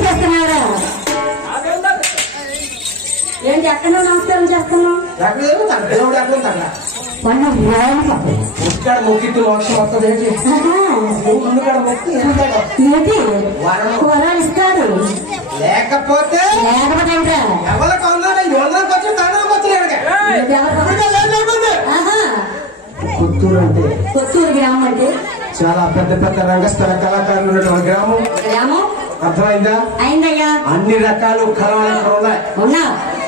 చేస్తున్నారా ఏంటి ఎక్కడ నమస్కారం చేస్తున్నావు మొక్కి మోక్షం వస్తుంది వరాలు ఇస్తారు లేకపోతే ఎవరికి కొత్తూరు అంటే కొత్తూరు గ్రామం అంటే చాలా పెద్ద పెద్ద రంగస్థల కళాకారులు ఉన్నటువంటి గ్రామం. అర్థమైందా? అయిందయ్యా. అన్ని రకాలు కళలు ఉన్నాయి.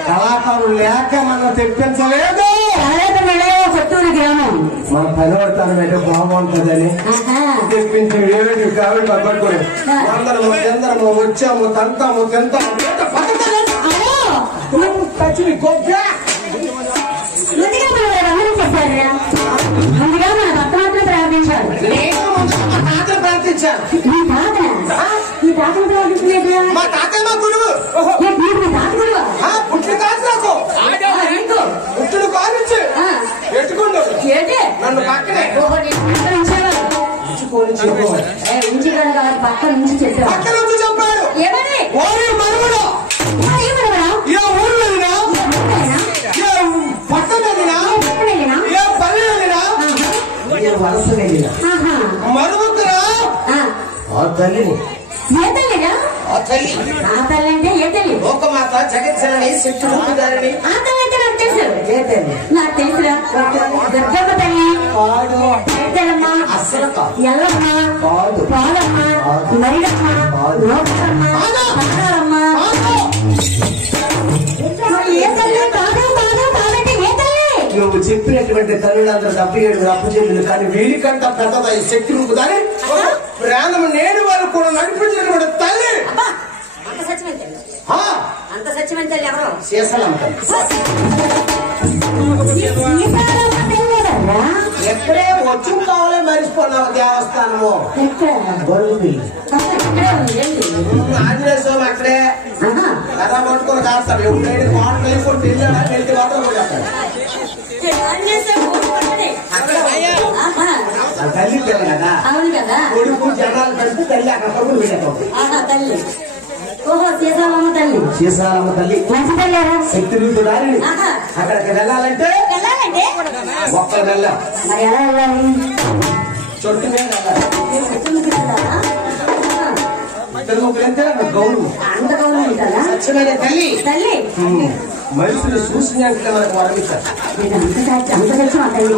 కళాకారులు లేక మనం తెప్పించలేదు. కొత్తూరు గ్రామం మన పనివర్తనం అయితే బాగుంటుందని తెప్పించి ఏమిటి కాబట్టి పట్టుకొని అందరము చందరము వచ్చాము తంతాము తింటాము ముందుగా మన భర్త మాత్రం ప్రార్థించారు. ఈ తాతను ప్రార్థించలేదు. మా తాతయ్య మా గురువు. తాత గురువు పుట్టిన కాదు నాకు పుట్టిన కానిచ్చి పెట్టుకుండు నన్ను పక్కనే పక్క నుంచి చెప్పాడు. పక్క నుంచి చెప్పాడు. ఏమని? ఓరి మరువుడు ఏ ఊరు వెళ్ళినా ఏ పట్టం వెళ్ళినా ఏ పల్లె వెళ్ళినా ఏ వలస వెళ్ళినా మరువుతురా ఆ తల్లిని. ఏ తల్లిరా? ఆ తల్లి. ఆ తల్లి అంటే ఏ తల్లి? లోకమాత జగత్సరణి శక్తిదారిని. ఆ తల్లి అంటే నాకు తెలుసు. ఏ తల్లి? నాకు తెలుసురా. దుర్గమ్మ తల్లి కాదు. ఎల్లమ్మ అస్సలు కాదు. ఎల్లమ్మ కాదు. పాలమ్మ మరిడమ్మ లోకమ్మ పాలమ్మ. ఏ తల్లి? కాదు కాదు కాదంటే ఏ తల్లి? నువ్వు చెప్పినటువంటి తల్లులందరూ 77 అప్పచెల్లులు కానీ వీడికంట పెద్దద శక్తి రూపుదారి ప్రాణం నేడు వాళ్ళు కూడా నడిపించినటువంటి తల్లి. అంత సత్యమైన తల్లి. ఆ అంత సత్యమైన తల్లి ఎవరు? శేషలమ్మ తల్లి. ఎక్కడే వచ్చి కావాలే మరిచిపోన్నావు దేవస్థానము ఆంజనేయ స్వామి అక్కడే కథ పట్టుకొని కాస్తాడు. ఎప్పుడైనా పాటలు వెళ్ళిపోతే వెళ్ళాడా వెళ్తే మాత్రం కూడా తల్లి పిల్ల కదా. అవును కదా. కొడుకు జనాలు కలిసి తల్లి అక్కడ కొడుకు వెళ్ళాడు. తల్లి. ఓహో సీతారామ తల్లి. సీతారామ తల్లి మంచి తల్లి శక్తి రూపుదారిని. అక్కడికి వెళ్ళాలంటే ఒక్కరు వెళ్ళాం. మరి ఎలా వెళ్ళాలి? చొట్టు మీద ఇద్దరు ముగ్గురు అంటే గౌరవం. అంత గౌరవం ఉంటుందా? సత్యమైన తల్లి తల్లి మనుషులు చూసినట్టు మనకు వరమిస్తారు. అంత సత్యం అంత తల్లి.